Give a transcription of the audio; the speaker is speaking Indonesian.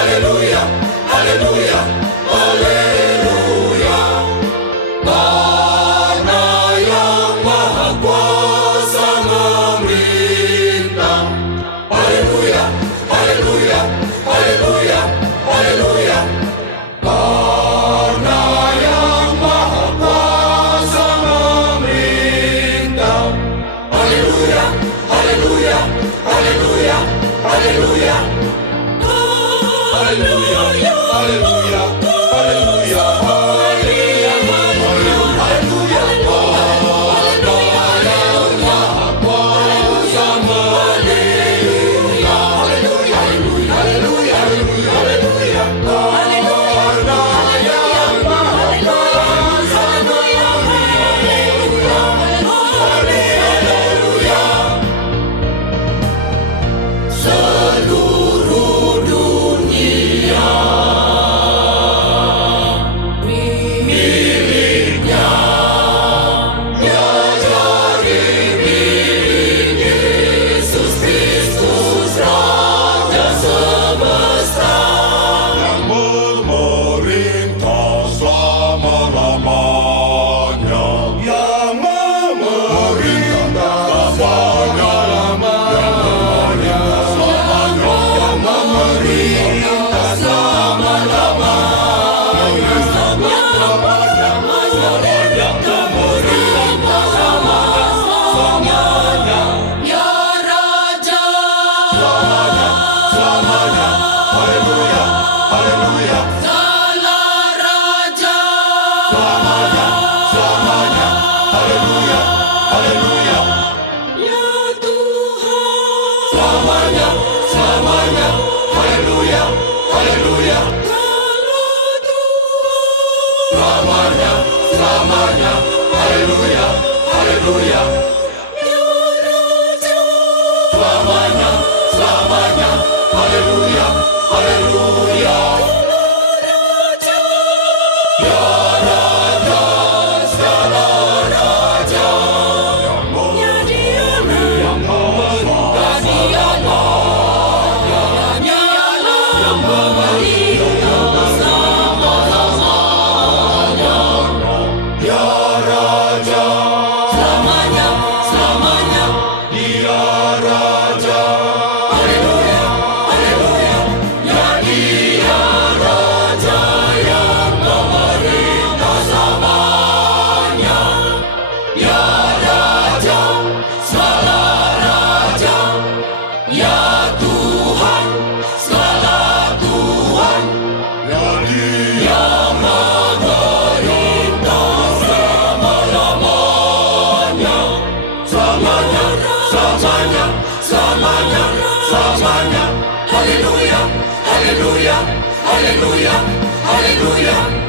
haleluya, haleluya, haleluya. Karena yang Maha Kuasa memerintah. Haleluya, haleluya, haleluya, haleluya. Karena yang Maha Kuasa memerintah. Haleluya, haleluya, haleluya, haleluya. Haleluya, haleluya, haleluya, haleluya, haleluya. Karena yang Maha Kuasa memerintah. Haleluya, haleluya, haleluya, haleluya. Karena yang Maha Kuasa memerintah. Haleluya. Seluruh dunia miliknya, ya dari milik Yesus Kristus Raja semesta yang memerintah selama-lamanya, yang memerintah selama-lamanya, yang memerintah selama-lamanya, selamanya, ya Raja, selamanya, haleluya, haleluya, Salah Raja, selamanya, haleluya, haleluya, ya Tuhan, selamanya, selamanya, haleluya, haleluya, selamanya, selamanya, haleluya, haleluya, selamanya, selamanya, haleluya, haleluya. Ya Raja, segala raja, yang memerintah selamanya, yang memerintah selama-lamanya. Ya Raja, selamanya, selamanya, Dia Raja. Haleluya, haleluya, ya Dia Raja yang memerintah selamanya. Ya Raja, segala raja, ya Tuhan, segala Tuhan, ya Dia memerintah selama-lamanya. Selamanya, selamanya, selamanya, selamanya. Haleluya, haleluya, haleluya, haleluya.